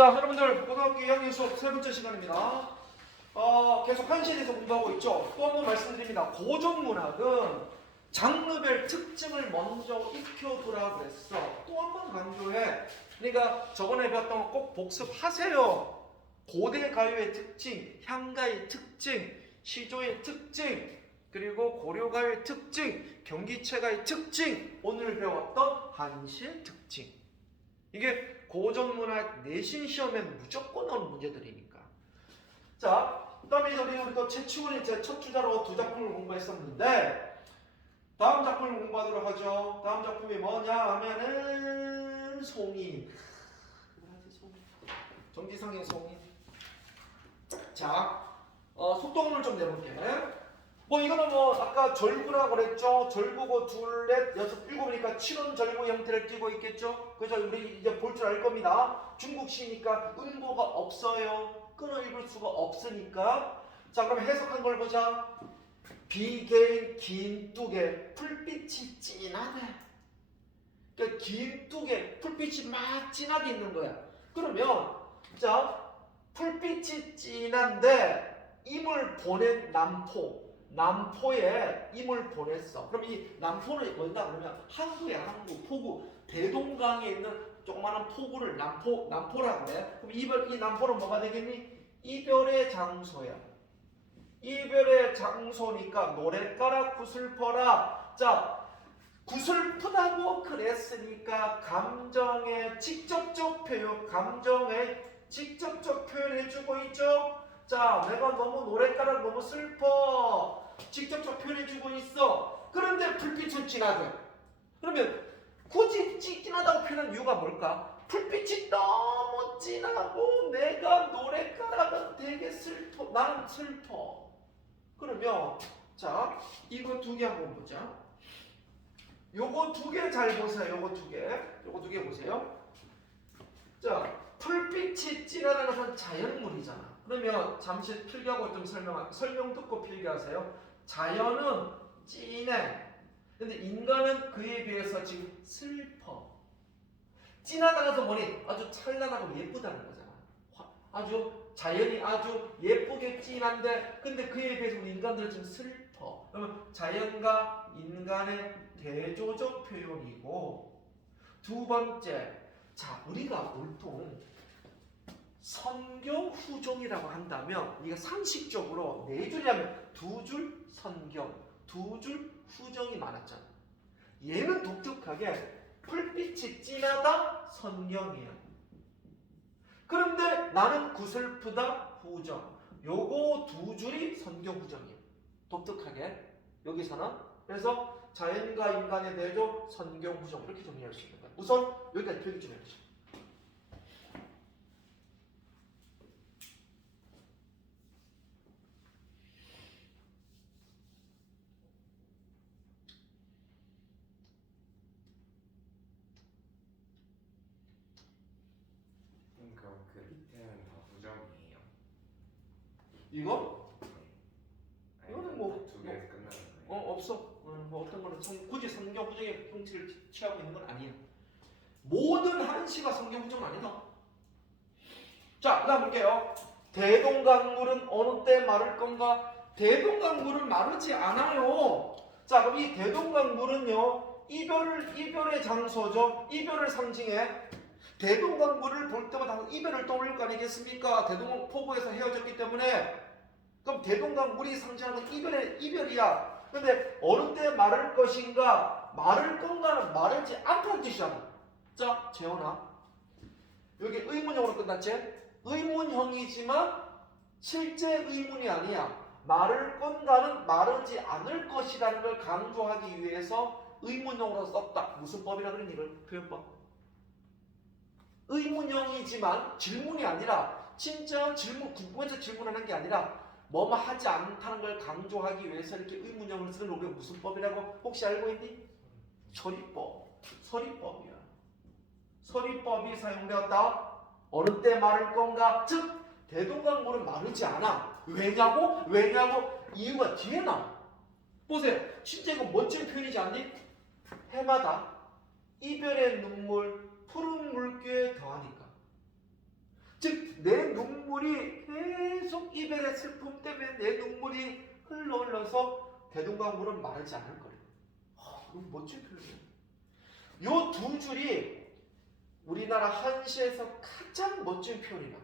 자, 여러분들 고등학교 2학년 수업 세 번째 시간입니다. 계속 한시에 대해서 공부하고 있죠. 또 한 번 말씀드립니다. 고전문학은 장르별 특징을 먼저 익혀두라 그랬어. 또 한 번 강조해. 그러니까 저번에 배웠던 거 꼭 복습하세요. 고대 가요의 특징, 향가의 특징, 시조의 특징, 그리고 고려가요의 특징, 경기체가의 특징, 오늘 배웠던 한시의 특징. 이게 고전문학 내신 시험엔 무조건 나오는 문제들이니까. 자, 그 다음에 우리 또 최충원이 제 첫 주자로 두 작품을 공부했었는데, 다음 작품을 공부하도록 하죠. 다음 작품이 뭐냐 하면은 송인. 정지성의 송인. 자, 속도음을 좀 내볼게. 뭐 이거는 뭐 아까 절구라고 그랬죠. 절구고 둘, 넷, 여섯, 일곱이니까 7원 절구 형태를 띠고 있겠죠. 그래서 우리 이제 볼 줄 알 겁니다. 중국시니까 음보가 없어요. 끊어 읽을 수가 없으니까. 자, 그럼 해석한 걸 보자. 비개인 긴 뚝에 풀빛이 진하네. 그러니까 긴 뚝에 풀빛이 막 진하게 있는 거야. 그러면 자, 풀빛이 진한데 임을 보낸 남포에 임을 보냈어. 그럼 이 남포는 뭔가 그러면 항구야, 항구, 포구. 대동강에 있는 조그마한 포구를 남포라고 그래. 그럼 이 남포는 뭐가 되겠니? 이별의 장소야. 이별의 장소니까 노랫가라 구슬퍼라. 자, 구슬프다고 그랬으니까 감정의 직접적 표현해주고 있죠. 자, 내가 너무 노랫가락 너무 슬퍼. 직접적 표현해주고 있어. 그런데 불빛은 진하대. 그러면 굳이 진하다고 표현한 이유가 뭘까? 불빛이 너무 진하고 내가 노랫가락은 되게 슬퍼. 나는 슬퍼. 그러면 자, 이거 두 개 한번 보자. 요거 두 개 잘 보세요. 요거 두 개 보세요. 자, 풀빛이 진하다는 것은 자연물이잖아. 그러면 잠시 필기하고 좀 설명 듣고 필기하세요. 자연은 진해. 근데 인간은 그에 비해서 지금 슬퍼. 진하다는 것은 뭐니? 아주 찬란하고 예쁘다는 거잖아. 아주 자연이 아주 예쁘게 진한데 근데 그에 비해서 우리 인간들은 지금 슬퍼. 그러면 자연과 인간의 대조적 표현이고, 두 번째, 자, 우리가 보통 선경 후종이라고 한다면 이게 상식적으로 네 줄이라면 두 줄 선경, 두 줄 후종이 많았잖아. 얘는 독특하게 풀빛이 진하다 선경이야. 그런데 나는 구슬프다 후정. 요거 두 줄이 선경 후정이야. 독특하게 여기서는. 그래서 자연과 인간의 대조 선경 후정 이렇게 정리할 수 있는 거야. 우선 여기까지 표기 좀 해보자. 그럼 그 밑에는 다 부정이에요. 이거? 아니, 이거는 뭐 두 개에서 끝나는 거예요. 없어. 뭐 어떤 거는 굳이 성경 후정의 형태를 취하고 있는 건 아니야. 모든 한시가 성경 후정은 아니다. 자, 그다음 볼게요. 대동강물은 어느 때 마를 건가? 대동강물은 마르지 않아요. 자, 그럼 이 대동강물은요, 이별의 장소죠. 이별을 상징해. 대동강물을 볼 때마다 이별을 떠올릴 거 아니겠습니까? 대동강 포구에서 헤어졌기 때문에. 그럼 대동강물이 상징하는 이별이야. 근데 어느 때 마를 것인가? 마를 건가는 마르지 않다는 뜻이잖아. 자, 재현아. 여기 의문형으로 끝났지? 의문형이지만 실제 의문이 아니야. 마를 건가는 마르지 않을 것이라는 걸 강조하기 위해서 의문형으로 썼다. 무슨 법이라 그러니 이걸 표현법. 의문형이지만 질문이 아니라 진짜 질문, 궁금해서 질문하는 게 아니라 뭐뭐 하지 않다는 걸 강조하기 위해서 이렇게 의문형을 쓰는 우리가 무슨 법이라고 혹시 알고 있니? 서리법. 서리법이야. 서리법이 사용되었다. 어느 때 마를 건가? 즉 대동강물은 마르지 않아. 왜냐고? 이유가 뒤에 나와. 보세요. 진짜 이거 멋진 표현이지 않니? 해마다 이별의 눈물 푸른 물결에 더하니까. 눈물이 계속 이별의 슬픔 때문에 내 눈물이 흘러서 대동강물은 마르지 않을 거예요. 너무 멋진 표현이에요. 요 두 줄이 우리나라 한시에서 가장 멋진 표현이라고.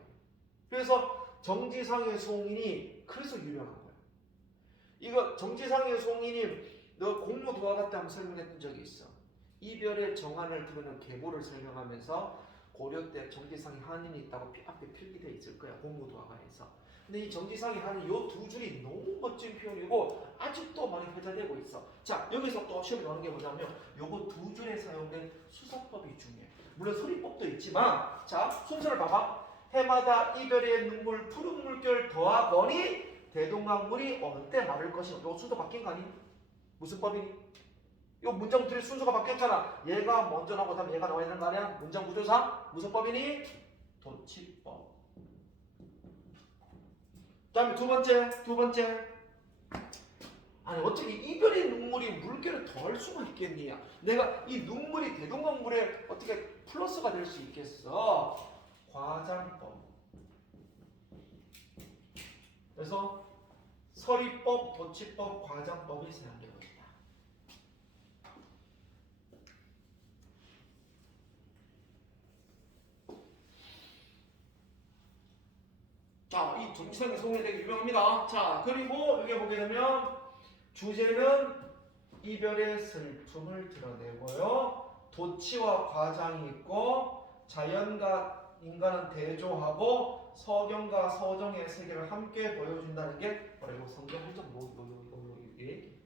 그래서 정지상의 송인이 그래서 유명한 거예요. 이거 정지상의 송인이 너 공모 도화가 때 한번 설명했던 적이 있어. 이별의 정한을 두는 계보를 설명하면서 고려 때 정지상의 한인이 있다고 앞에 필기되어 있을 거야. 공모 도화가에서. 근데 이 정지상의 한인 요 두 줄이 너무 멋진 표현이고 아직도 많이 회자되고 있어. 자, 여기서 또 시험에 나오는 게 뭐냐면 요거 두 줄에 사용된 수사법이 중요해. 물론 서리법도 있지만 자, 순서를 봐봐. 해마다 이별의 눈물 푸른 물결 더하거니 대동강물이 어느 때 마를 것이냐. 요 순서 바뀐 거 아니? 무슨 법이니? 요 문장 둘의 순서가 바뀌었잖아. 얘가 먼저 나오고 다음에 얘가 나와야 되는 거 아니야? 문장 구조상 무슨 법이니? 도치법. 다음에 두 번째. 아니 어떻게 이별의 눈물이 물결을 더할 수가 있겠니? 내가 이 눈물이 대동강물에 어떻게 플러스가 될 수 있겠어? 과장법. 그래서 서리법, 도치법, 과장법이 사용되고 있다. 자, 이 정지상의 송이 되게 유명합니다. 자, 그리고 여기 보게 되면 주제는 이별의 슬픔을 드러내고요. 도치와 과장이 있고 자연과 인간은 대조하고 서경과 서정의 세계를 함께 보여준다는 게 바로 성경 1.5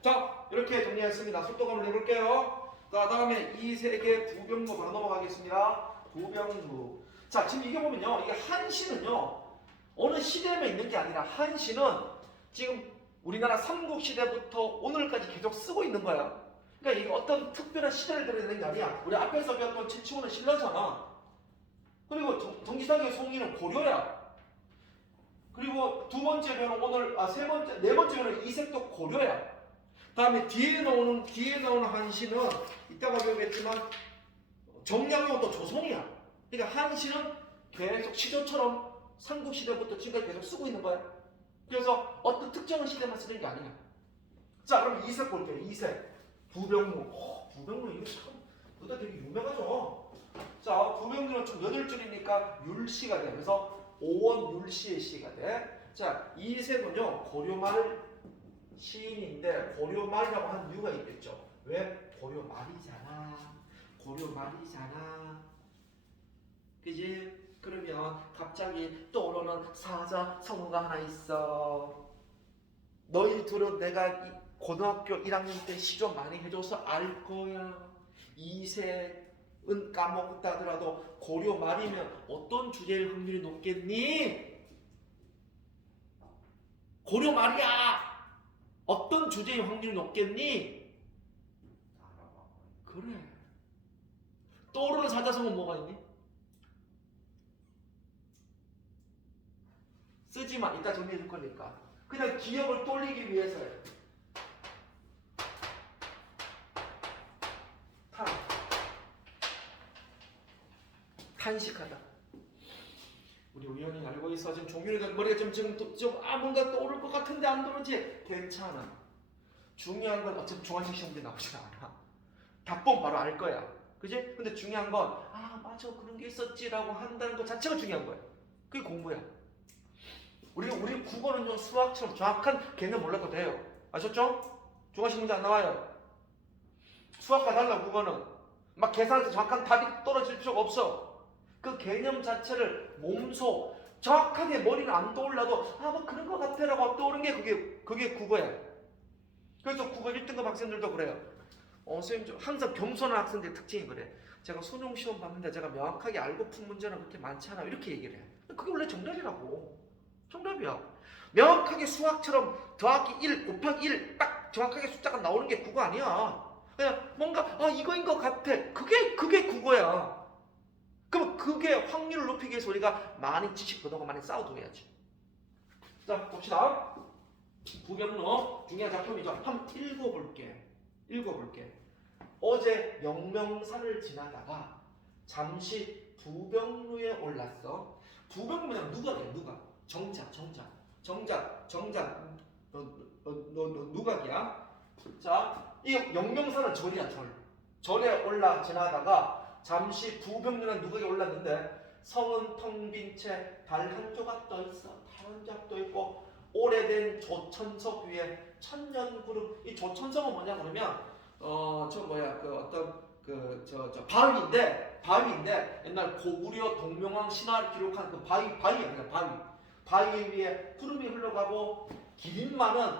자, 이렇게 정리했습니다. 속도감을 해볼게요. 자, 다음에 이 세계 부병무 바로 넘어가겠습니다. 부병무. 자, 지금 이게 보면요, 이게 한시는요 어느 시대에 있는 게 아니라 한시는 지금 우리나라 삼국시대부터 오늘까지 계속 쓰고 있는 거야. 그러니까 이게 어떤 특별한 시대를 드러내는 게 아니야. 우리 앞에서 배웠던 최치호는 신라잖아. 그리고 정지상의 송이는 고려야. 그리고 두 번째 변은 오늘 네 번째 변은 이색도 고려야. 다음에 뒤에 나오는 한시는 이따가 배우겠지만 정량용은 또 조선이야. 그러니까 한시는 계속 시조처럼 삼국시대부터 지금까지 계속 쓰고 있는 거야. 그래서 어떤 특정한 시대만 쓰는 게 아니야. 자, 그럼 이색 볼게요. 이색. 부병무. 부병무 이거 참 그것도 되게 유명하죠. 자, 부병무는 총 8줄이니까 율시가 돼. 그래서 오원 율시의 시가 돼. 자, 이색은요 고려말 시인인데 고려말이라고 하는 이유가 있겠죠. 왜? 고려말이잖아. 그지? 그러면 갑자기 떠오르는 사자 성우가 하나 있어. 너희 둘은 내가 고등학교 1학년 때 시 좀 많이 해줘서 알 거야. 이색은 까먹었다 하더라도 고려 말이면 어떤 주제일 확률이 높겠니? 고려 말이야. 어떤 주제의 확률이 높겠니? 그래. 떠오르는 사자성어는 뭐가 있니? 쓰지마. 이따 정리해 줄 거니까. 그냥 기억을 돌리기 위해서요. 탄식하다. 우리 우연히 알고 있어. 지금 종윤이가 머리가 지금 뭔가 떠오를 것 같은데 안 떠오르지? 괜찮아. 중요한 건 어차피 중간식 시험에 나오지 않아. 답본 바로 알 거야. 그지? 근데 중요한 건 맞아 그런 게 있었지라고 한다는 것 자체가 중요한 거야. 그게 공부야. 우리 국어는요 수학처럼 정확한 개념 몰라도 돼요. 아셨죠? 중간식 문제 안 나와요. 수학과 달라. 국어는 막 계산해서 정확한 답이 떨어질 필요가 없어. 그 개념 자체를 몸소 정확하게 머리는 안 떠올라도 뭐 그런 것 같아라고 떠오르는 게 그게 국어야. 그래서 국어 1등급 학생들도 그래요. 선생님 항상 겸손한 학생들의 특징이 그래. 제가 수능 시험 봤는데 제가 명확하게 알고 푼 문제는 그렇게 많지 않아. 이렇게 얘기를 해. 그게 원래 정답이라고. 정답이야. 명확하게 수학처럼 더하기 1 곱하기 1 딱 정확하게 숫자가 나오는 게 국어 아니야. 그냥 뭔가 이거인 것 같아. 그게 국어야. 그럼 그게 확률을 높이기 위해서 우리가 많이 지식 보도가 많이 쌓아둬야지. 자, 봅시다. 부병로 중요한 작품이죠. 한번 읽어볼게. 어제 영명산을 지나다가 잠시 부병루에 올랐어. 부병루는 누가 돼? 누가? 정작. 누각이야. 자, 이 영명사는 절이야, 절. 절에 올라 지나다가 잠시 부병루는 누각에 올랐는데 성은 텅 빈 채 달 한 조각 떠 있어. 달 한 조각 떠 있고 오래된 조천석 위에 천년구름. 이 조천석은 뭐냐 그러면 바위인데 옛날 고구려 동명왕 신화를 기록한 그 바위야 그냥 바위 위에 구름이 흘러가고 기린마는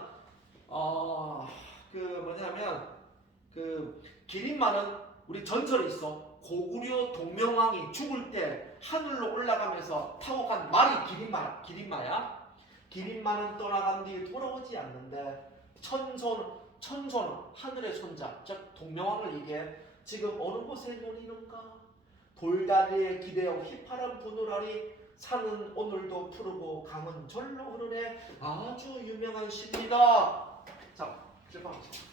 기린마는 우리 전설에 있어. 고구려 동명왕이 죽을 때 하늘로 올라가면서 타고 간 말이 기린마야. 기린마는 떠나간 뒤 돌아오지 않는데 천손은 하늘의 손자, 즉 동명왕을 얘기해. 지금 어느 곳에 노리는가? 돌다리에 기대어 휘파람 부누라리. 산은 오늘도 푸르고 강은 절로 흐르네. 아주 유명한 시입니다. 자, 실패하겠습니다.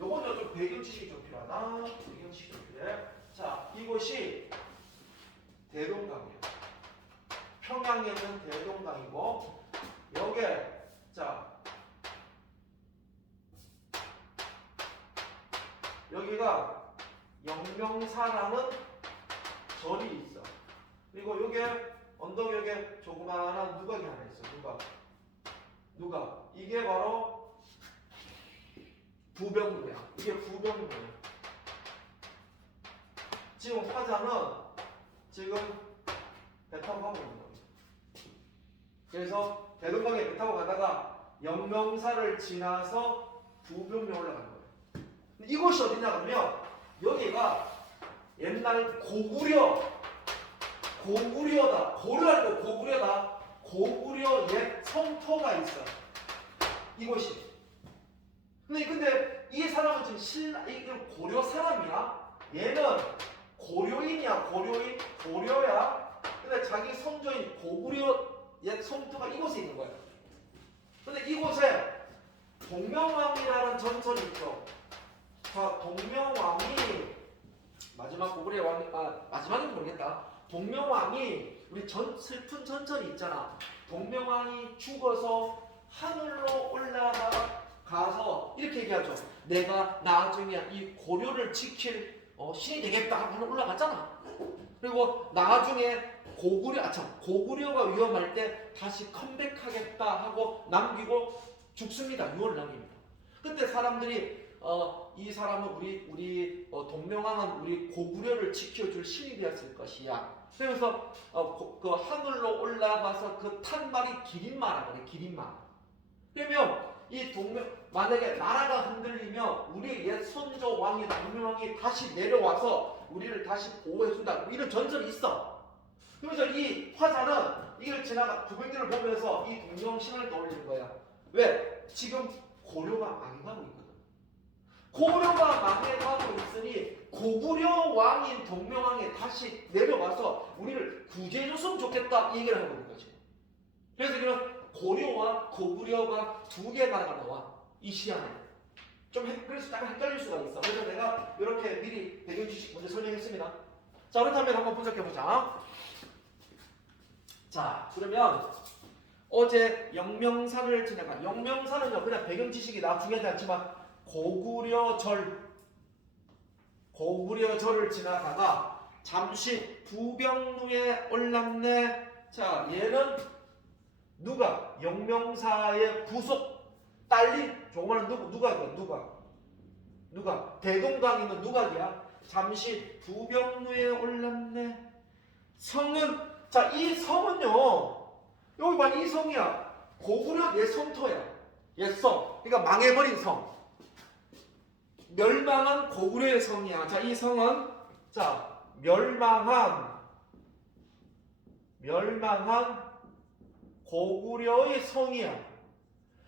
요거는 좀 배경 지식이 좀 필요하다. 배경 지식이 좀 필요해. 자, 이곳이 대동강이에요. 평양에 있는 대동강이고, 여기에 자 여기가 영명사라는 절이 있어. 그리고 여기에 언덕역에 조그마한 누각이 하나 있어. 누각. 이게 바로 부병루야. 이게 부병루야. 지금 화자는 지금 배 타고 가고 있는 거예요. 그래서 대동강에 배 타고 가다가 영명사를 지나서 부병루에 올라가는 거예요. 이곳이 어디냐 그러면 여기가 옛날 고구려다. 고구려 옛 성터가 있어. 이곳이. 근데 이 사람은 지금 이게 고려 사람이야. 얘는 고려인이야. 고려야. 근데 자기 성조인 고구려 옛 성터가 이곳에 있는 거야. 근데 이곳에 동명왕이라는 전설이 있죠. 자, 동명왕이 마지막 고구려 왕이 마지막은 모르겠다. 동명왕이 우리 슬픈 전설이 있잖아. 동명왕이 죽어서 하늘로 올라가서 이렇게 얘기하죠. 내가 나중에 이 고려를 지킬 신이 되겠다 하고 올라갔잖아. 그리고 나중에 고구려가 위험할 때 다시 컴백하겠다 하고 남기고 죽습니다. 유월남입니다. 그때 사람들이 이 사람은 우리 동명왕은 우리 고구려를 지켜줄 신이 되었을 것이야. 그래서 그 하늘로 올라가서 그 탄 말이 기린마라고 그래. 기린마. 그러면 만약에 나라가 흔들리면 우리 옛 선조 왕이 동명왕이 다시 내려와서 우리를 다시 보호해준다. 이런 전설이 있어. 그래서 이 화자는 이걸 부병들을 보면서 이 동명왕 신화를 떠올리는 거야. 왜? 지금 고려가 망해가고 있거든. 고려가 망해가고 있으니 고구려 왕인 동명왕이 다시 내려와서 우리를 구제해줬으면 좋겠다 이 얘기를 하고 있는 거지. 그래서 이런 고려와 고구려가 두 개의 나라가 나와. 이 시안에. 그래서 약간 헷갈릴 수가 있어. 그래서 내가 이렇게 미리 배경 지식 먼저 설명했습니다. 자, 그렇다면 한번 분석해보자. 자, 그러면 어제 영명사를 지나가. 영명사는요, 그냥 배경 지식이 중요하지 않지만 고구려절을 지나다가 잠시 부병루에 올랐네. 자, 얘는 누가? 영명사의 부속 딸린 조그마한 누가? 대동강에 있는 누각이야. 잠시 부병루에 올랐네. 성은, 자, 이 성은요, 여기 봐, 이 성이야. 고구려 옛 성터야. 옛 성. 그러니까 망해버린 성. 멸망한 고구려의 성이야. 자, 이 성은 멸망한 고구려의 성이야.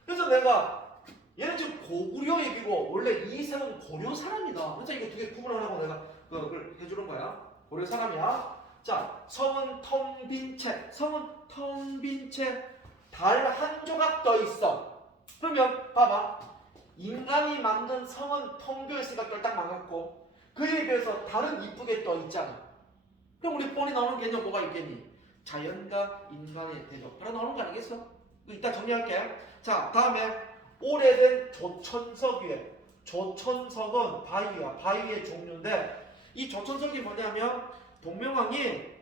그래서 내가 얘는 지금 고구려 얘기고 원래 이 사람은 고려 사람이다. 그래서 이거 두 개 구분하라고 내가 그걸 해주는 거야. 고려 사람이야. 자, 성은 텅 빈 채 달 한 조각 떠 있어. 그러면 봐봐. 인간이 만든 성은 텅 비어 있으니까 쫄딱 망했고 그에 비해서 달은 이쁘게 떠 있잖아. 그럼 우리 뻔히 나오는 개념 뭐가 있겠니? 자연과 인간의 대조. 바로 나오는 거 아니겠어? 이따 정리할게요. 자, 다음에 오래된 조천석이에요. 조천석은 바위야. 바위의 종류인데 이 조천석이 뭐냐면 동명왕이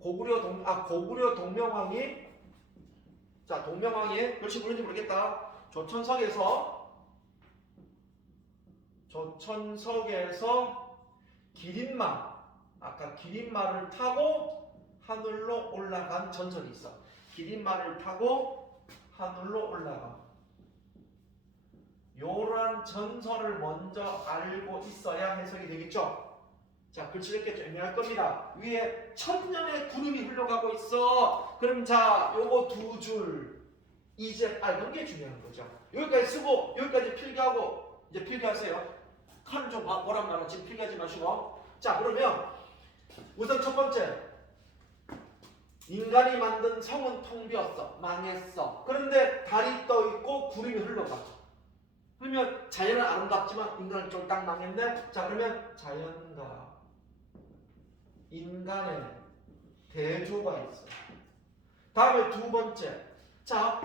고구려 동명왕이 몇시 부른지 모르겠다. 조천석에서 기린말, 아까 기린말을 타고 하늘로 올라간 전설이 있어. 기린말을 타고 하늘로 올라가. 요런 전설을 먼저 알고 있어야 해석이 되겠죠. 자, 글씨 읽기 좀 애매할 겁니다. 위에 천년의 구름이 흘러가고 있어. 그럼 자, 요거 두 줄 이제 알는 게 중요한 거죠. 여기까지 쓰고 여기까지 필기하고 이제 필기하세요. 칸 좀 보란 말은 지금 필기하지 마시고. 자, 그러면 우선 첫 번째, 인간이 만든 성은 텅 비었어. 망했어. 그런데 달이 떠 있고 구름이 흘러가. 그러면 자연은 아름답지만 인간은 쫄딱 망했네. 자, 그러면 자연과 인간의 대조가 있어. 다음에 두 번째, 자,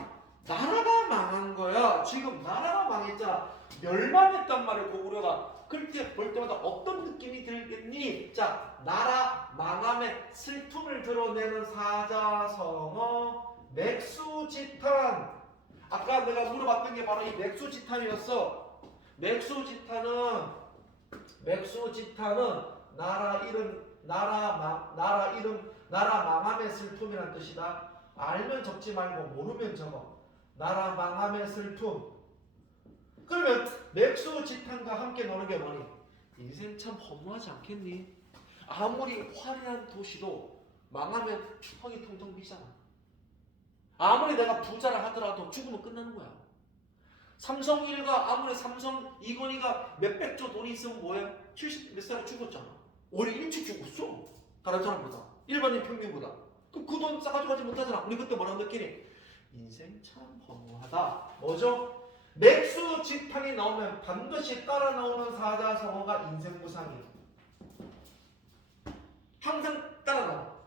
나라가 망한 거야. 지금 나라가 망했잖아. 멸망했단 말이야, 고구려가. 그렇게 볼 때마다 어떤 느낌이 들겠니? 자, 나라 망함의 슬픔을 드러내는 사자성어 맥수지탄. 아까 내가 물어봤던 게 바로 이 맥수지탄이었어. 맥수지탄은 나라 망함의 슬픔이란 뜻이다. 알면 적지 말고 모르면 적어. 나라 망함의 슬픔. 그러면 맥수지탄과 함께 노는 게 뭐니? 인생 참 허무하지 않겠니? 아무리 화려한 도시도 망하면 형이 텅텅 비잖아. 아무리 내가 부자라 하더라도 죽으면 끝나는 거야. 삼성일가 아무리 삼성 이건희가 몇백조 돈이 있으면 뭐야? 70 몇 살에 죽었잖아. 오히려 일찍 죽었어. 다른 사람보다. 일반인 평균보다. 그럼 그 돈 싸가지고 가지 못하잖아. 우리 그때 뭐라고 느끼니? 인생 참 허무하다. 뭐죠? 맥수지탄이 나오면 반드시 따라 나오는 사자성어가 인생무상이에요. 항상 따라 나와.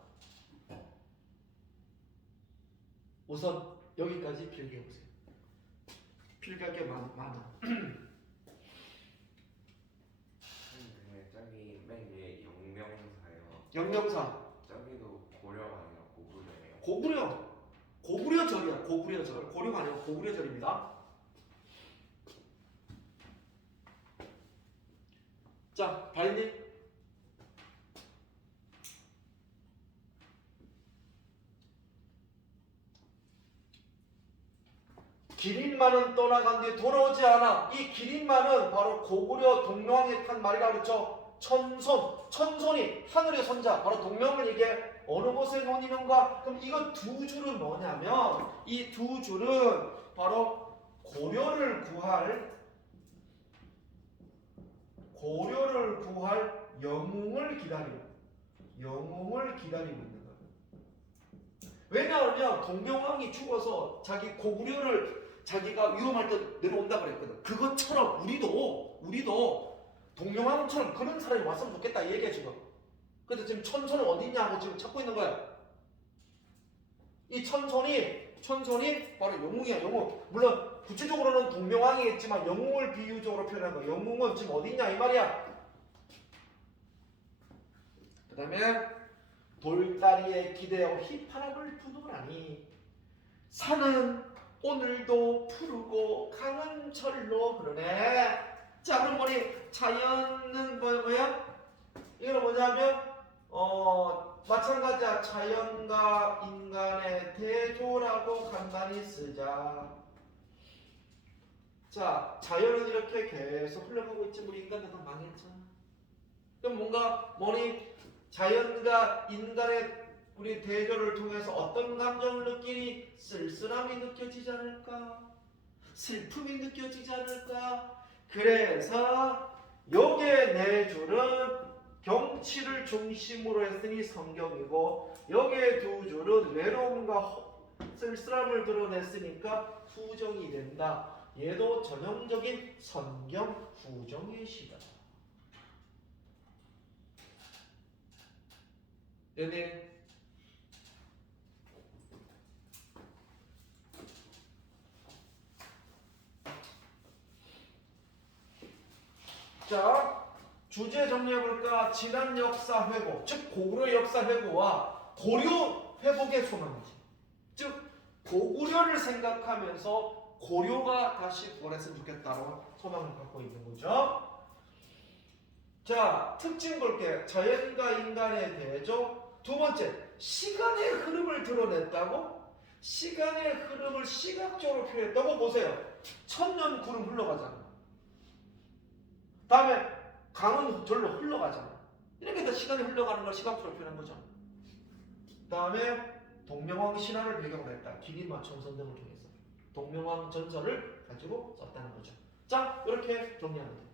우선 여기까지 필기해보세요. 필기할 게 많아. 근데 저기 맨 위에 영명사요. 영명사. 저기도 고려가 아니라 고구려예요. 고구려절이야. 고구려절. 고려가 아니고 고구려절입니다. 자, 바인디. 기린만은 떠나간 뒤 돌아오지 않아. 이 기린만은 바로 고구려 동명왕이 탄 말이라고 그랬죠. 천손이 하늘의 손자. 바로 동명은 이게 어느 곳에 놓은 이름과. 그럼 이거 두 줄은 뭐냐면 이 두 줄은 바로 고려를 구할 영웅을 기다리고 있는 거예요. 왜냐하면 동명왕이 죽어서 자기 고구려를 자기가 위험할 때 내려온다 그랬거든. 그것처럼 우리도 동명왕처럼 그런 사람이 왔으면 좋겠다 이 얘기야 지금. 근데 지금 천손은 어디 있냐고 지금 찾고 있는 거야. 이 천손이 바로 영웅이야. 영웅. 물론 구체적으로는 동명왕이겠지만 영웅을 비유적으로 표현한 거야. 영웅은 지금 어디 있냐 이 말이야. 그 다음에 돌다리에 기대어 휘파람을 부노라니 산은 오늘도 푸르고 강은 절로 흐르네. 자, 그럼 뭐니? 자연은 뭐야? 이거는 뭐냐면 마찬가지야. 자연과 인간의 대조라고 간단히 쓰자. 자, 자연은 이렇게 계속 흘러가고 있지. 우리 인간도 다 망했잖아. 그럼 뭔가 뭐니? 자연과 인간의 우리 대조를 통해서 어떤 감정을 느끼니? 쓸쓸함이 느껴지지 않을까? 슬픔이 느껴지지 않을까? 그래서 여기에 네 줄은 경치를 중심으로 했으니 성경이고 여기에 두 줄은 외로움과 쓸쓸함을 드러냈으니까 후정이 된다. 얘도 전형적인 성경 후정의 시다. 연일. 자, 주제 정리해볼까? 지난 역사 회고, 즉 고구려 역사 회고와 고려 회복의 소망이지. 즉 고구려를 생각하면서 고려가 다시 부활했으면 좋겠다라는 소망을 갖고 있는 거죠. 자, 특징 볼게. 자연과 인간의 대조. 두 번째, 시간의 흐름을 드러냈다고? 시간의 흐름을 시각적으로 표현했다고? 보세요. 천년 구름 흘러가잖아. 다음에 강은 절로 흘러가잖아. 이렇게 해서 시간이 흘러가는 걸 시각적으로 표현한 거죠. 다음에 동명왕 신화를 배경으로 했다. 길이 맞춤선 등을 통해서 동명왕 전설을 가지고 썼다는 거죠. 자, 이렇게 정리하면 돼요.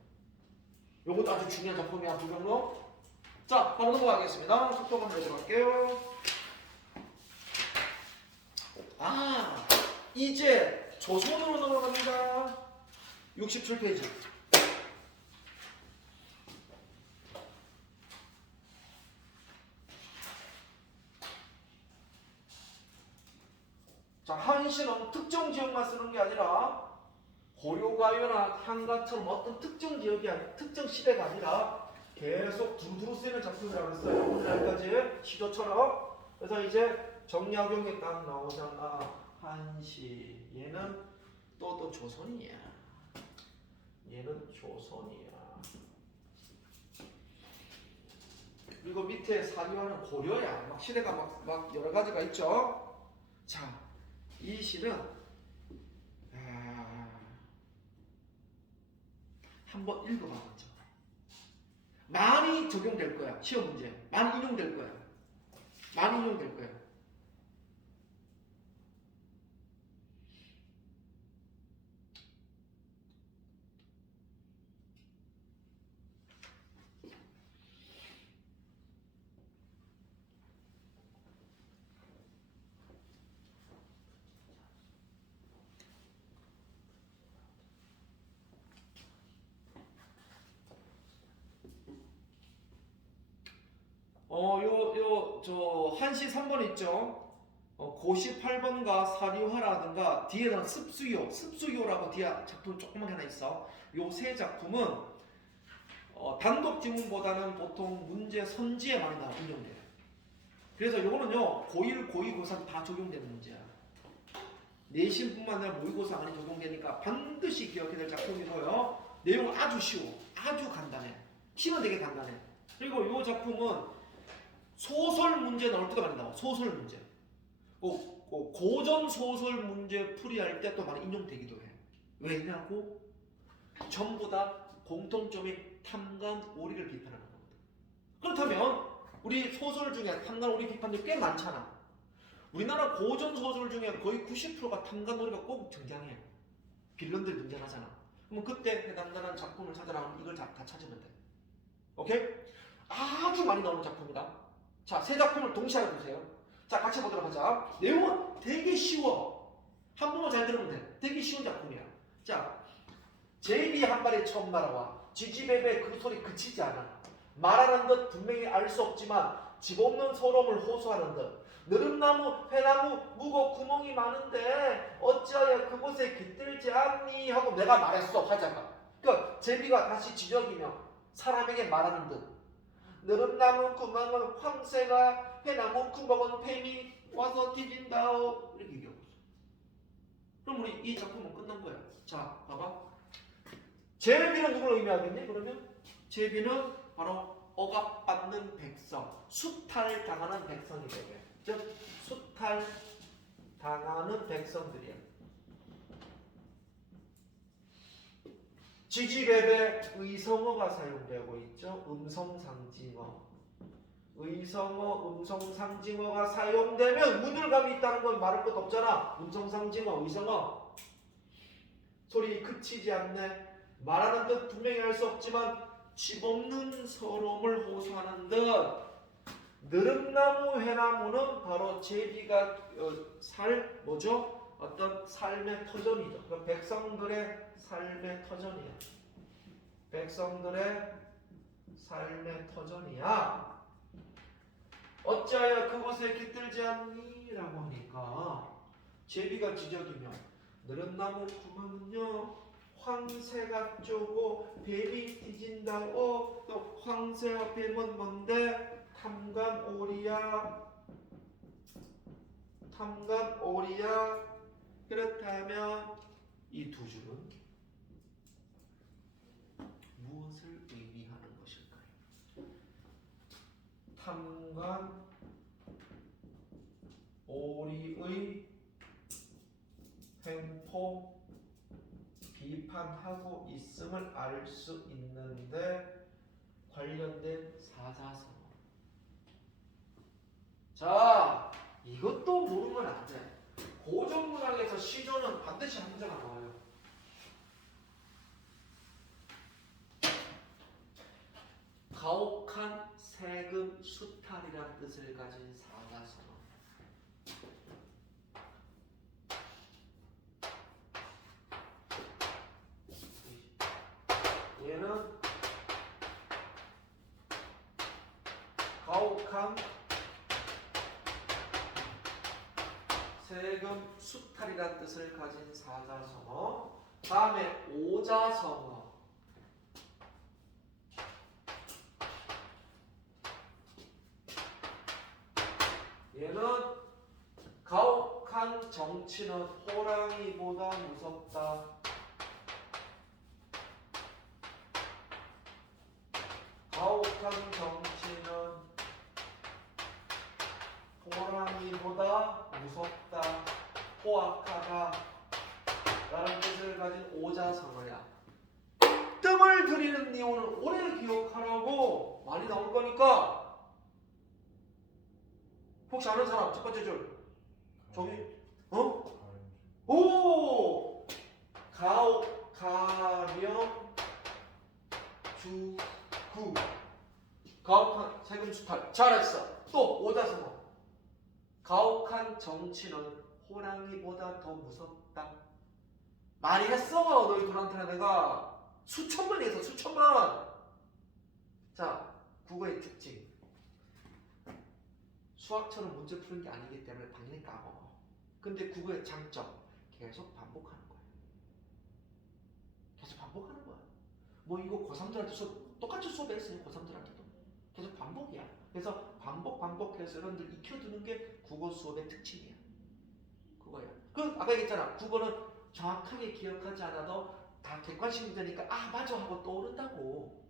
요것도 아주 중요한 작품이야, 부경록. 자, 바로 넘어가겠습니다. 속도감 내려갈게요. 이제 조선으로 넘어갑니다. 67페이지. 자, 한시는 특정 지역만 쓰는 게 아니라 고려가요나 향가처럼 어떤 특정 지역이 아니, 특정 시대가 아니라 계속 두루두루 쓰이는 작품이라고 했어요. 오늘날까지 시조처럼. 그래서 이제 정약용이 딱 나오잖아. 한시. 얘는 또 조선이야. 얘는 조선이야. 그리고 밑에 사리와는 고려야. 막 시대가 막 여러 가지가 있죠. 자, 이 시는 한번 읽어봐 먼저. 많이 적용될 거야. 시험 문제. 많이 인용될 거야. 많이 인용될 거야. 한시 3번 있죠? 고시 8번과 사리화라든가 뒤에는 습수요라고 뒤에 작품 조그맣게 하나 있어. 요 세 작품은 단독 지문보다는 보통 문제 선지에 많이 인용돼요. 그래서 요거는요, 고1, 고2, 고3 다 적용되는 문제야. 내신뿐만 아니라 모의고사 많이 적용되니까 반드시 기억해야 될 작품이고요. 내용은 아주 쉬워. 아주 간단해. 시는 되게 간단해. 그리고 요 작품은 소설 문제 나올 때도 많이 나와. 소설 문제. 고전 소설 문제 풀이할 때 또 많이 인용되기도 해. 왜냐고? 전부 다 공통점이 탐관 오리를 비판하는 겁니다. 그렇다면 우리 소설 중에 탐관 오리 비판들이 꽤 많잖아. 우리나라 고전 소설 중에 거의 90%가 탐관 오리가 꼭 등장해. 빌런들이 등장하잖아. 그럼 그때 해당되는 작품을 찾아나가면 이걸 다 찾으면 돼. 오케이? 아주 많이 나오는 작품이다. 자, 세 작품을 동시에 알아보세요. 자, 같이 보도록 하자. 내용은 되게 쉬워. 한 번만 잘 들으면 돼. 되게 쉬운 작품이야. 자, 제비 한 발이 처음 날아와. 지지배배 그 소리 그치지 않아. 말하는 듯 분명히 알 수 없지만 집 없는 서러움을 호소하는 듯. 느릅나무, 회나무, 무고 구멍이 많은데 어찌하여 그곳에 깃들지 않니? 하고 내가 말했어, 화자가. 그러니까 제비가 다시 지적이며 사람에게 말하는 듯. 느릅나무 구멍은 황새가, 회나무 구멍은 뱀이 와서 뒤진다오. 이렇게 얘기하고 있어. 그럼 우리 이 작품은 끝난 거야. 자, 봐봐. 제비는 누구를 의미하겠니? 그러면 제비는 바로 억압받는 백성, 수탈당하는 백성이 되게. 즉 수탈당하는 백성들이야. 지지배배 의성어가 사용되고 있죠. 음성상징어. 의성어, 음성상징어가 사용되면 운율감이 있다는 건 말할 것도 없잖아. 음성상징어, 의성어. 소리 그치지 않네. 말하는 듯 분명히 알 수 없지만 집 없는 서러움을 호소하는 듯. 느릅나무, 회나무는 바로 제비가 살 뭐죠? 어떤 삶의 터전이죠. 그럼 백성들의 삶의 터전이야. 백성들의 삶의 터전이야. 어찌하여 것에 깃들지 않니? 라고 하니까 제비가 지적이며 느릅나무 구멍은요 황새가 쪼고 뱀이 뒤진다고. 또 황새와 뱀은 뭔데? 탐관오리야. 탐관오리야. 그렇다면 이 두 줄은 무엇을 의미하는 것일까요? 탐관오리의 횡포 비판하고 있음을 알 수 있는데 관련된 사자성어. 자, 이것도 모르면 안 돼. 고전문학에서 시조는 반드시 한 문제가 나와요. 가혹한 세금 수탈이라는 뜻을 가진 사자성어. 얘는 가혹한 세금 수탈이라는 뜻을 가진 사자성어. 다음에 오자성어. 얘는 가혹한 정치는 호랑이보다 무섭다. 가혹한 정치는 호랑이보다 무섭다, 포악하다 라는 뜻을 가진 오자성어야. 뜸을 들이는 이유는 오래 기억하라고 많이 나올 거니까. 혹시 아는 사람 첫 번째 줄 저기 오! 가옥, 가령, 주, 구. 가혹한 세금 수탈. 잘했어. 또 오자성어. 가혹한 정치는 호랑이보다 더 무섭다. 많이 했어 너희들한테는 내가 수천만 해서 수천만. 자, 국어의 특징. 수학처럼 문제 푸는 게 아니기 때문에 당연히 까먹어. 근데 국어의 장점, 계속 반복하는 거야. 계속 반복하는 거야. 뭐 이거 고3들한테 수업 똑같이 수업했어요. 고3들한테도 계속 반복이야. 그래서 반복해서 여러분들 익혀두는 게 국어 수업의 특징이야. 그거야. 그 아까 얘기했잖아. 국어는 정확하게 기억하지 않아도 다 객관식 문제니까 아 맞아 하고 떠오른다고.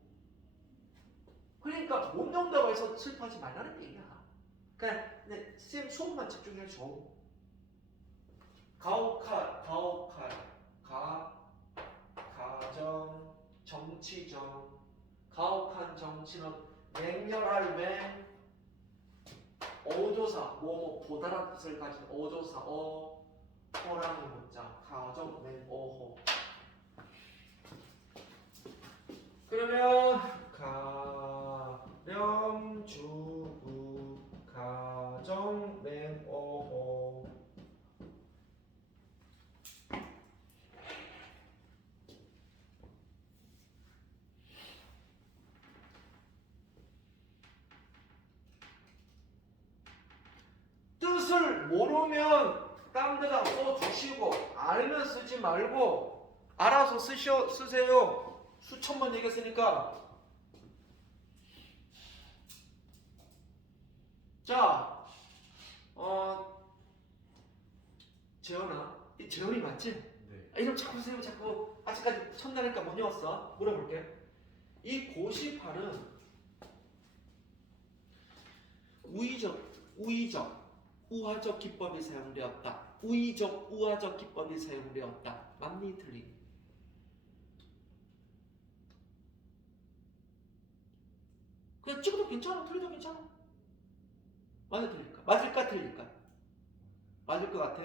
그러니까 못 넘다고 해서 슬퍼하지 말라는 얘기야. 그러니까 쌤 수업만 집중해줘. 가혹할, 가정, 정치정. 가혹한 정치는 맹렬할 맹, 어조사, 보다란 뜻을 가진 어조사, 호랑이 문자, 가정, 맹, 어호. 그러면 가령, 주구, 가정, 맹, 어호. 뜻을 모르면 딴 데다 써주시고 알면 쓰지 말고 알아서 쓰세요. 수천번 얘기했으니까. 자, 재현아, 이 재현이 맞지? 네. 이름 자꾸 세요. 자꾸 아직까지 첫날이니까 못 외웠어. 물어볼게. 이 고시팔은 우화적 기법이 사용되었다. 우화적 기법이 사용되었다. 맞니 틀리니? 그냥 찍어도 괜찮아. 틀려도 괜찮아. 맞아 틀릴까? 맞을까 틀릴까? 맞을 것 같아.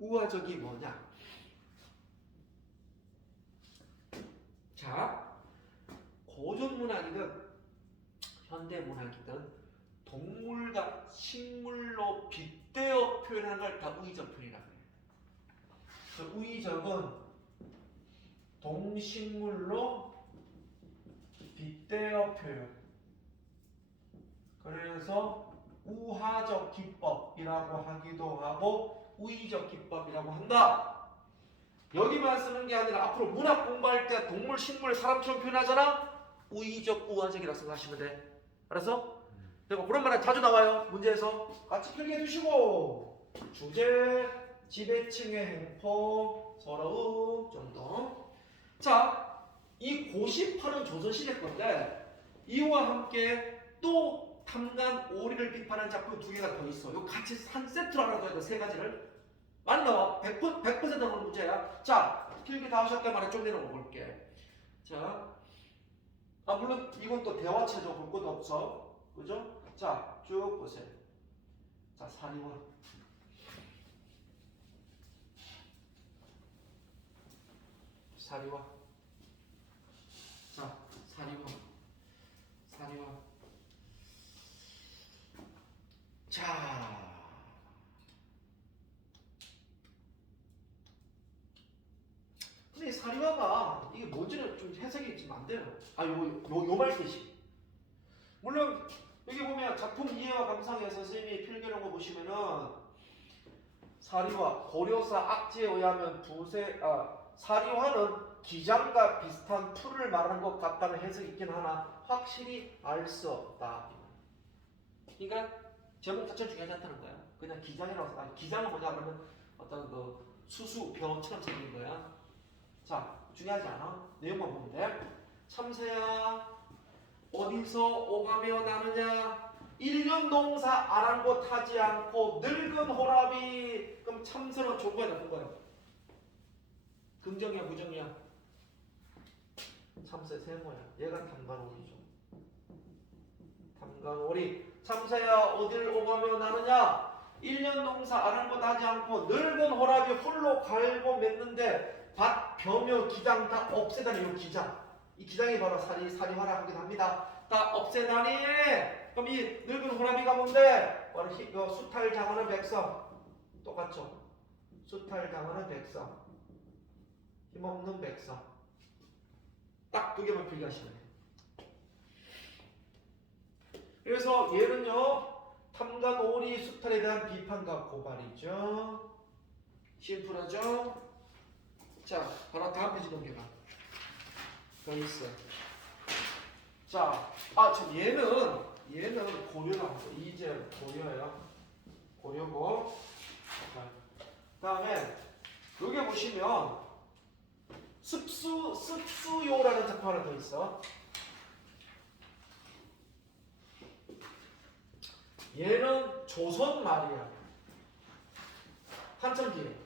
우화적이 뭐냐? 자, 고전문학이든 현대문학이든 동물과 식물로 빗대어 표현하는 걸 다 우의적 표현이라고 해요. 그 우의적은 동식물로 빗대어 표현. 그래서 우하적 기법이라고 하기도 하고 우의적 기법이라고 한다. 여기만 쓰는 게 아니라 앞으로 문학 공부할 때 동물, 식물, 사람처럼 표현하잖아. 우의적, 우하적이라고 생각하시면 돼. 알았어? 그리고 그런 말은 자주 나와요. 문제에서 같이 필기해 두시고 주제, 지배층의 행포, 서러움 정도. 자, 이 고시팔은 조선시대 건데 이와 함께 또 탐관 오리를 비판한 작품 두 개가 더 있어. 이거 같이 한 세트로 알아둬야 돼. 세 가지를. 많이 나와. 100% 나오는 문제야. 자, 필기 다 하셨단 말이야. 좀 내려가 볼게. 자, 물론 이건 또 대화체죠. 볼 것도 없어. 그죠? 자, 쭉 보세요. 자, 사리와. 사리와. 자, 사리와. 사리와. 자. 근데 이 사리와가 이게 뭔지는 좀 해석이 좀 안 돼요. 요 말뜻이. 물론 여기 보면 작품 이해와 감상에 선생님이 필기하는 거 보시면은 사리와 고려사 악지에 의하면 사리와는 기장과 비슷한 풀을 말하는 것 같다는 해석이 있긴 하나 확실히 알 수 없다. 그러니까 제목 자체는 중요하지 않다는 거야. 그냥 기장이라고 써. 기장은 뭐냐 그러면 어떤 그 수수 병처럼 생긴 거야. 자, 중요하지 않아. 내용만 보면 돼. 참새야 어디서 오가며 나느냐? 1년 농사 아랑곳하지 않고 늙은 호랍이. 그럼 참새는 좋은 거야 나쁜 거야? 긍정이야 부정이야? 참새 세모야. 얘가 탐관오리죠. 탐관오리. 참새야 어디를 오가며 나느냐? 1년 농사 아랑곳하지 않고 늙은 호랍이 홀로 갈고 맺는데 밭, 벼며 기장 다 없애다니. 이 기장. 이 기장이 바로 사리화라 하기도 합니다. 다 없애다니. 그럼 이 늙은 호랑이가 뭔데? 바로 수탈당하는 백성. 똑같죠? 수탈당하는 백성. 힘없는 백성. 딱 두 개만 필기하시면 돼요. 그래서 얘는요, 탐관 오리 수탈에 대한 비판과 고발이죠. 심플하죠? 자, 바로 다음 페이지 넘겨가. 더 있어. 자, 얘는 고려라고. 이제 고려예요. 고려고. 자, 다음에 여기 보시면 습수요라는 작품 하나 더 있어. 얘는 조선 말이야. 한참 뒤에.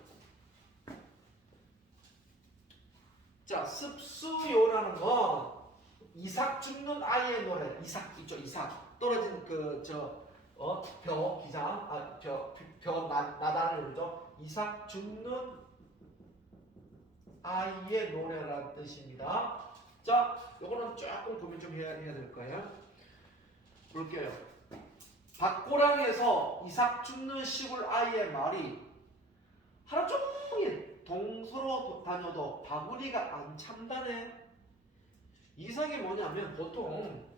자, 습수요라는 건 이삭 죽는 아이의 노래. 이삭 있죠, 이삭. 떨어진 벼 기장, 벼 나단을 그러죠. 이삭 죽는 아이의 노래라는 뜻입니다. 자, 요거는 조금 고민 좀 해야 될 거예요. 볼게요. 밭고랑에서 이삭 죽는 시골 아이의 말이 하루 종일 동서로 다녀도 바구니가 안 참다네. 이삭이 뭐냐면 보통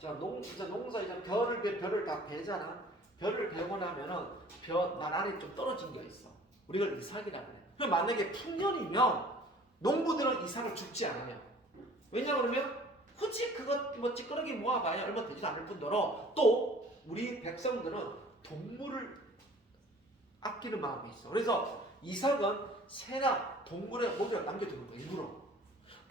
농사 이제 벼를 다 베잖아. 벼를 베고 나면은 벼 나란히 좀 떨어진 게 있어. 우리가 이삭이라고 그래. 그럼 만약에 풍년이면 농부들은 이삭을 줍지 않아요. 왜냐 그러면 굳이 그것 뭐 찌끄러기 모아봐야 얼마 되지도 않을 뿐더러 또 우리 백성들은 동물을 아끼는 마음이 있어. 그래서 이삭은 새나 동물의 모기를 남겨두는 거야 일부러.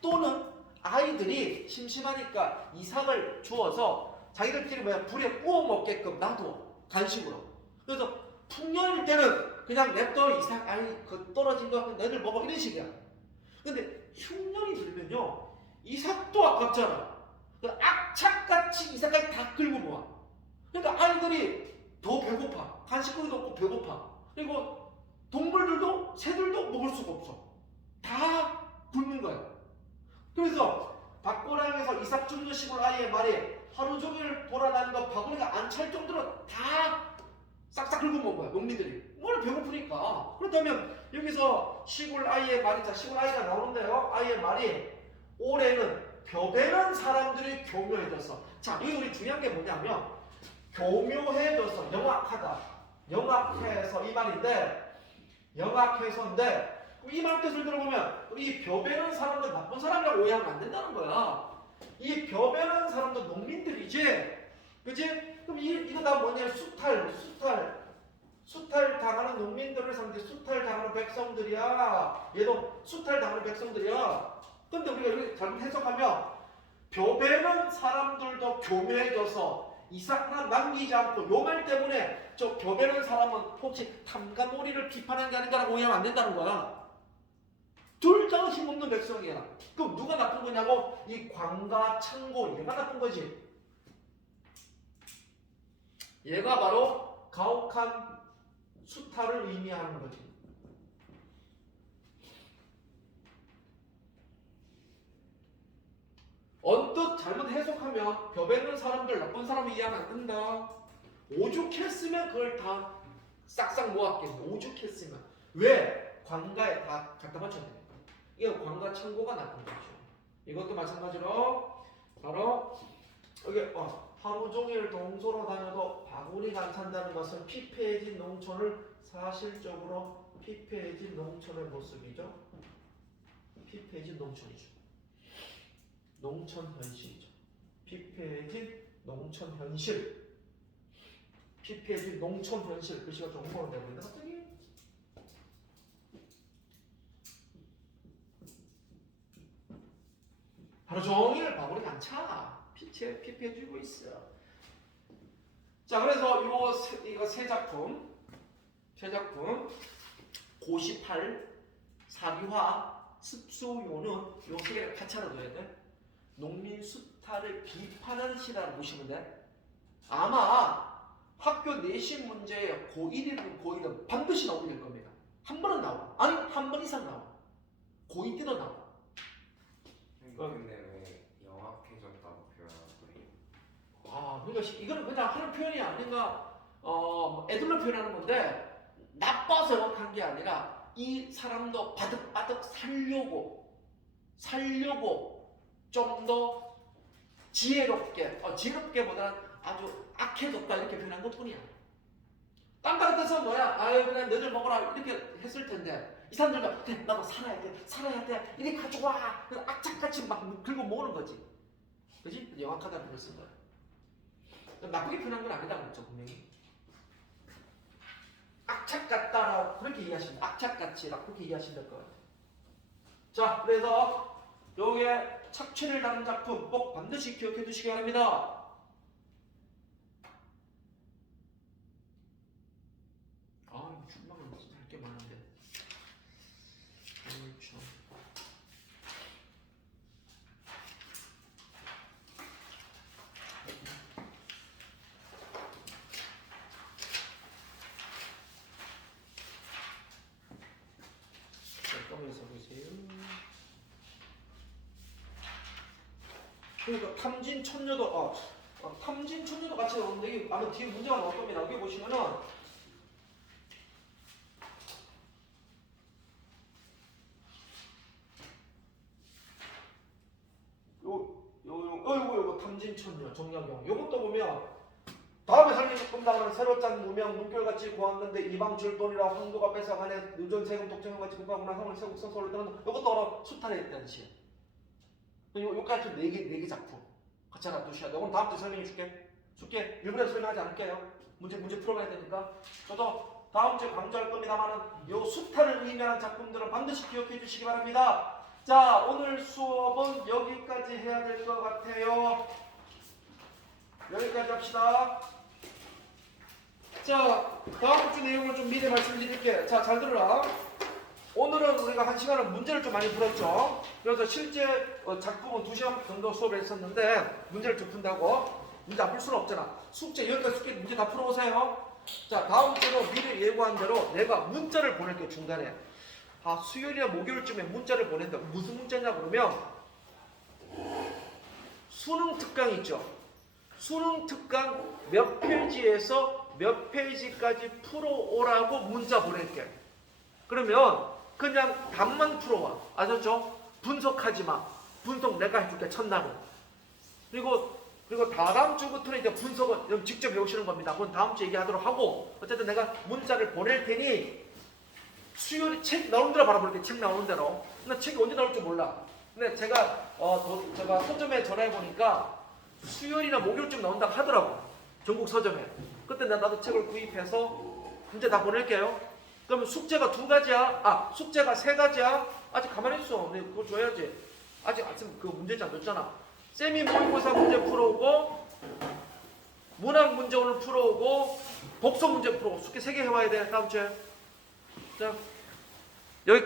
또는 아이들이 심심하니까 이삭을 주어서 자기들끼리 불에 구워 먹게끔 놔둬 간식으로. 그래서 풍년일 때는 그냥 냅둬. 이삭 떨어진 거 너희들 먹어 이런 식이야. 근데 흉년이 들면요 이삭도 아깝잖아. 악착같이 이삭까지 다 끌고 모아. 그러니까 아이들이 더 배고파. 간식거리도 없고 배고파. 그리고 동물들도 새들도 먹을 수가 없어. 다 굶는 거야. 그래서 밭고랑에서 이삭 죽는 시골 아이의 말이 하루 종일 돌아다니는 바구니가 안 찰 정도로 다 싹싹 긁어 먹은 거야 농민들이. 뭘 배고프니까. 그렇다면 여기서 시골 아이의 말이, 자 시골 아이가 나오는데요. 아이의 말이 올해는 벼베는 사람들이 교묘해졌어. 자 여기 우리 중요한 게 뭐냐면 교묘해져서 영악하다. 영악해서 이 말인데 영악해서인데 이 말 뜻을 들어보면 이 벼베는 사람들 나쁜 사람이라고 오해하면 안 된다는 거야. 이 벼베는 사람들 농민들이지, 그지? 그럼 이거 다 뭐냐? 수탈 당하는 농민들을 상대 수탈 당하는 백성들이야. 얘도 수탈 당하는 백성들이야. 근데 우리가 이렇게 잘못 해석하면 벼베는 사람들도 교묘해져서 이삭 하나 남기지 않고 요 말 때문에 저 벼베는 사람은 혹시 탐관오리를 비판한 게 아닌가라고 오해하면 안 된다는 거야. 둘 다 힘없는 백성이야. 그럼 누가 나쁜 거냐고? 이 광과 창고 얘가 나쁜 거지. 얘가 바로 가혹한 수탈을 의미하는 거지. 언뜻 잘못 해석하면 벼베는 사람들 나쁜 사람을 이해하면 안 된다. 오죽했으면 그걸 다 싹싹 모았겠네. 오죽했으면. 왜? 광가에 다 갖다 맞춰야 되니까. 이게 광과 창고가 나쁜 거죠. 이것도 마찬가지로 바로 여기 하루 종일 동소로 다녀도 바구니가 안 찬다는 것은 피폐해진 농촌을 사실적으로 피폐해진 농촌의 모습이죠. 피폐해진 농촌이죠. 농촌 현실이죠. 피폐해진 농촌 현실. 피폐해진 농촌 현실. 글씨가 좀 엉망인데 보이나 갑자기? 하루 종일 바구니가 안 차. 피폐해지고 있어. 자, 그래서 이거 세 작품 고시팔, 사비화, 습수요는 요 세 개를 같이 알아둬야 돼. 농민 수탈을 비판하는 시라고 보시면 돼. 아마 학교 내신 문제에 고1이든 고2든 반드시 나오게 될 겁니다. 한 번은 나와. 아니 한 번 이상 나와. 고2 때도 나와. 근데 왜 영악해졌다고 표현하는 거예요? 그러니까 이거는 그냥 하는 표현이 아닌가, 애들로 표현하는 건데 나빠서 영악한 게 아니라 이 사람도 바득바득 살려고 좀 더 지혜롭게보다는 아주 악해졌다 이렇게 표현한 것뿐이야. 딴 데 같아서 뭐야? 그냥 너들 먹어라 이렇게 했을 텐데 이 사람들도 그래, 나도 살아야 돼 이렇게 가져와 악착같이 막 긁어 모으는 거지. 그지? 영악하다는 걸 쓴 거야. 나쁘게 표현한 건 아니다고 그랬죠 분명히. 악착 같다라고 그렇게 이해하시면 악착같이라고 그렇게 이해하시면 될 것 같아요. 자, 그래서 요게 착취를 다룬 작품 꼭 반드시 기억해 두시기 바랍니다. 출마는 진짜 할 게 많은데. 그렇죠. 잠깐만 보세요. 그러니까 탐진천녀도 탐진천녀도 같이 나오는데 이게 아마 뒤에 문제가 나올 겁니다. 여기 보시면은 요거 탐진천녀 정약용 요것도 보면 다음에 설립금당은 새로 짠 무명 눈결같이 고았는데 이방 줄돈이라 황도가 뺏어가네 늦은 세금 독점형같이 급하구나 성을 세국 서서를 떠는 요것도 바로 수탈에 있다는 시야. 요까지 좀 4개 작품 같이 하나 두셔야 돼. 오늘 다음 주에 설명해 줄게. 일부러 설명하지 않을게요. 문제 풀어가야 되니까. 저도 다음 주에 강조할 겁니다만은 요 수탈을 의미하는 작품들은 반드시 기억해 주시기 바랍니다. 자, 오늘 수업은 여기까지 해야 될 것 같아요. 여기까지 합시다. 자, 다음 주 내용을 좀 미리 말씀드릴게. 자, 잘 들어라. 오늘은 우리가 1시간은 문제를 좀 많이 풀었죠. 그래서 실제 작품은 2시간 정도 수업을 했었는데 문제를 좀 푼다고 문제 안 풀 수는 없잖아. 숙제 여기까지 숙제 문제 다 풀어보세요. 자, 다음 주로 미리 예고한 대로 내가 문자를 보낼게. 중간에 수요일이나 목요일쯤에 문자를 보낸다. 무슨 문자냐 그러면 수능 특강 있죠. 수능 특강 몇 페이지에서 몇 페이지까지 풀어오라고 문자 보낼게. 그러면 그냥 답만 풀어와. 아셨죠? 분석하지 마. 분석 내가 해줄게. 첫날은. 그리고 그리고 다다음 주부터는 이제 분석은 직접 배우시는 겁니다. 그건 다음 주에 얘기하도록 하고 어쨌든 내가 문자를 보낼 테니 수요일 책 나오는 대로 바라볼게. 책 나오는 대로. 근데 책이 언제 나올지 몰라. 근데 제가 제가 서점에 전화해 보니까 수요일이나 목요일쯤 나온다고 하더라고. 전국 서점에. 그때 나도 책을 구입해서 문제 다 보낼게요. 그러면 숙제가 2가지야. 숙제가 3가지야. 아직 가만히 있어. 네, 그거 줘야지. 아직 그 문제지 안 줬잖아. 세미 모의고사 문제 풀어오고 문학 문제 오늘 풀어오고 독서 문제 풀어오고 숙제 3개 해와야 돼. 다음 주에. 자, 여기까지.